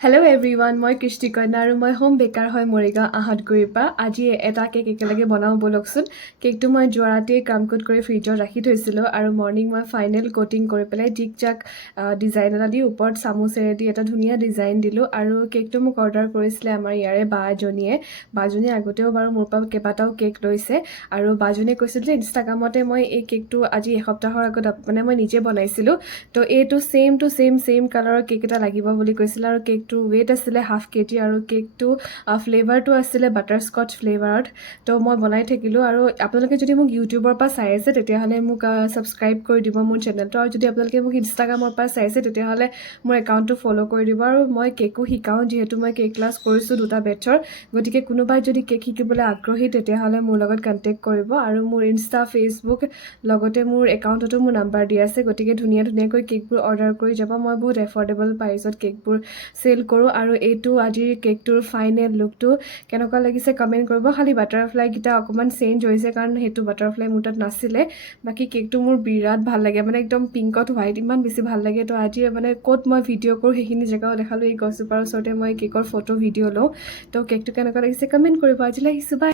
Hello' everyone, মই কৃষ্টি কন্যা আৰু মই হোম বেকাৰ হয় মৰিগাঁও আহঁতগুৰিৰ পৰা। আজি এটা কেক একেলগে বনাওঁ ব'লকচোন। কেকটো মই যোৱা ৰাতিয়ে ক্ৰামকোট কৰি ফ্ৰিজত ৰাখি থৈছিলোঁ আৰু মৰ্ণিং মই ফাইনেল কোটিং কৰি পেলাই জিক জাক ডিজাইন এটা দি ওপৰত চামুচেৰে দি এটা ধুনীয়া ডিজাইন দিলোঁ। আৰু কেকটো মোক অৰ্ডাৰ কৰিছিলে আমাৰ ইয়াৰে বা এজনীয়ে আগতেও বাৰু মোৰ পৰা কেইবাটাও কেক লৈছে। আৰু বাজনীয়ে কৈছিল যে ইনষ্টাগ্ৰামতে মই এই কেকটো আজি এসপ্তাহৰ আগত মই নিজে বনাইছিলোঁ, তো এইটো ছেইম কালাৰৰ কেক এটা লাগিব বুলি কৈছিল। আৰু কেকটোৰ ৱেইট আছিলে 1/2 kg আৰু কেকটো ফ্লেভাৰটো আছিলে বাটাৰস্কচ ফ্লেভাৰত। তো মই বনাই থাকিলোঁ। আৰু আপোনালোকে যদি মোক ইউটিউবৰ পৰা চাই আছে তেতিয়াহ'লে মোক ছাবস্ক্ৰাইব কৰি দিব মোৰ চেনেলটো, আৰু যদি আপোনালোকে মোক ইনষ্টাগ্ৰামৰ পৰা চাইছে তেতিয়াহ'লে মোৰ একাউণ্টটো ফ'ল' কৰি দিব। আৰু মই কেকো শিকাওঁ, যিহেতু মই কেক ক্লাছ কৰিছোঁ 2টা বেটছৰ, গতিকে কোনোবাই যদি কেক শিকিবলৈ আগ্ৰহী তেতিয়াহ'লে মোৰ লগত কণ্টেক্ট কৰিব। আৰু মোৰ ইনষ্টা ফেচবুক লগতে মোৰ একাউণ্টতো মোৰ নাম্বাৰ দিয়া আছে, গতিকে ধুনীয়াকৈ কেকবোৰ অৰ্ডাৰ কৰি যাব। মই বহুত এফৰ্ডেবল প্ৰাইচত কেকবোৰ চেল কৰোঁ। আৰু এইটো আজিৰ কেকটোৰ ফাইনেল লুকটো কেনেকুৱা লাগিছে কমেণ্ট কৰিব। খালি বাটাৰফ্লাইকেইটা অকণমান চেঞ্জ হৈছে, কাৰণ সেইটো বাটাৰফ্লাই মোৰ তাত নাছিলে। বাকী কেকটো মোৰ বিৰাট ভাল লাগে, মানে একদম পিংকত হোৱাইট ইমান বেছি ভাল লাগে। তো আজি মানে ক'ত মই ভিডিঅ' কৰোঁ সেইখিনি জেগাও দেখালোঁ। এই গছজোপাৰ ওচৰতে মই কেকৰ ফটো ভিডিঅ' লওঁ। তো কেকটো কেনেকুৱা লাগিছে কমেণ্ট কৰিব। আজিলৈ আহিছোঁ, বাই।